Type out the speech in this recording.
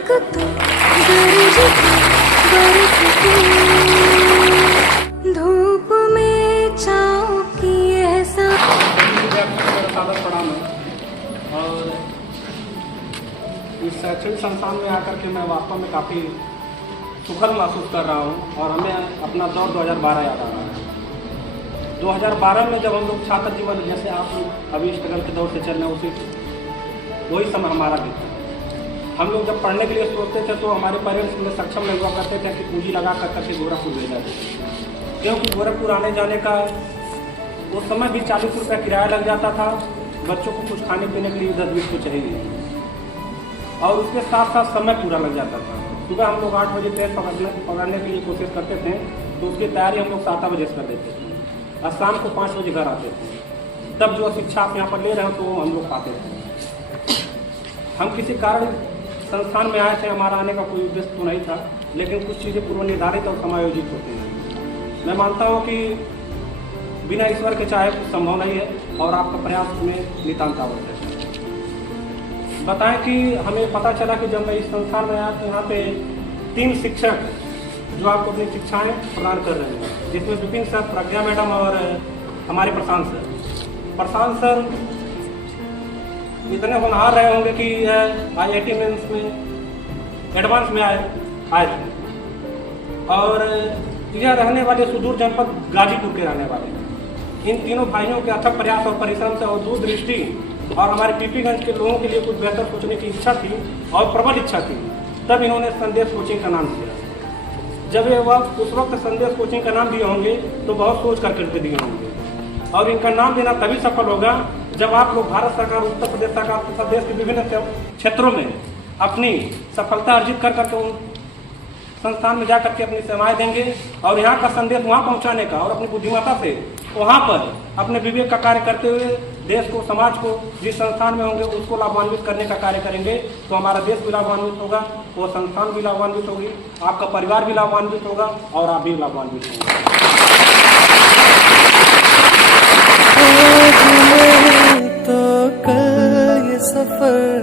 एक तो गरजती बरसती धूप में छाँव की एहसास। पढ़ा मैं और इस शैक्षणिक संस्थान में आकर के मैं वास्तव में काफ़ी सुखद महसूस कर रहा हूँ और हमें अपना दौर 2012 याद आ रहा है। 2012 में जब हम लोग छात्र जीवन जैसे आप लोग अभी स्ट्रगल के दौर से चल रहे हैं उसी वही समय हमारा भी था। हम लोग जब पढ़ने के लिए सोचते थे तो हमारे पेरेंट्स में सक्षम नहीं हुआ करते थे कि पूंजी लगा कर करके गोरखपुर भेजा जाए, क्योंकि गोरखपुर आने जाने का उस समय भी 40 रुपये किराया लग जाता था। बच्चों को कुछ खाने पीने के लिए 10-20 को चाहिए और उसके साथ साथ समय पूरा लग जाता था। सुबह हम लोग 8 बजे ट्रेन पकड़ने के लिए कोशिश करते थे तो उसकी तैयारी हम लोग 7 बजे से कर देते थे और शाम को 5 बजे घर आते थे। तब जो शिक्षा आप यहाँ पर ले रहे हो तो हम लोग पाते थे। हम किसी कारण संस्थान में आए थे, हमारा आने का कोई उद्देश्य तो नहीं था, लेकिन कुछ चीज़ें पूर्व निर्धारित और समायोजित होती हैं। मैं मानता हूँ कि बिना ईश्वर के चाहे कुछ संभव नहीं है और आपका प्रयास में नितांत आवश्यक है। बताएं कि हमें पता चला कि जब मैं इस संस्थान में आया तो यहाँ पे 3 शिक्षक जो आपको अपनी शिक्षाएं प्रदान कर रहे हैं, जिसमें विपिन सर, प्रज्ञा मैडम और हमारे प्रशांत सर। प्रशांत सर इतने होनहार रहे होंगे कि IIT मेंस में एडवांस में आए थे और यह रहने वाले सुदूर जनपद गाजीपुर के रहने वाले। इन तीनों भाइयों के अथक प्रयास और परिश्रम से और दूरदृष्टि और हमारे पीपीगंज के लोगों के लिए कुछ बेहतर सोचने की इच्छा थी और प्रबल इच्छा थी, तब इन्होंने संदेश कोचिंग का नाम दिया। जब ये उस वक्त संदेश कोचिंग का नाम दिए होंगे तो बहुत सोच करके दिए होंगे और इनका नाम देना तभी सफल होगा जब आप लोग भारत सरकार, उत्तर प्रदेश सरकार तथा देश के विभिन्न क्षेत्रों में अपनी सफलता अर्जित कर करके उन संस्थान में जाकर के अपनी सेवाएं देंगे और यहाँ का संदेश वहाँ पहुँचाने का और अपनी बुद्धिमत्ता से वहाँ पर अपने विवेक का कार्य करते हुए देश को, समाज को जिस संस्थान में होंगे उसको लाभान्वित करने का कार्य करेंगे तो हमारा देश भी लाभान्वित होगा, वो संस्थान भी लाभान्वित होगी, आपका परिवार भी लाभान्वित होगा और आप भी लाभान्वित होंगे। तो कल ये सफर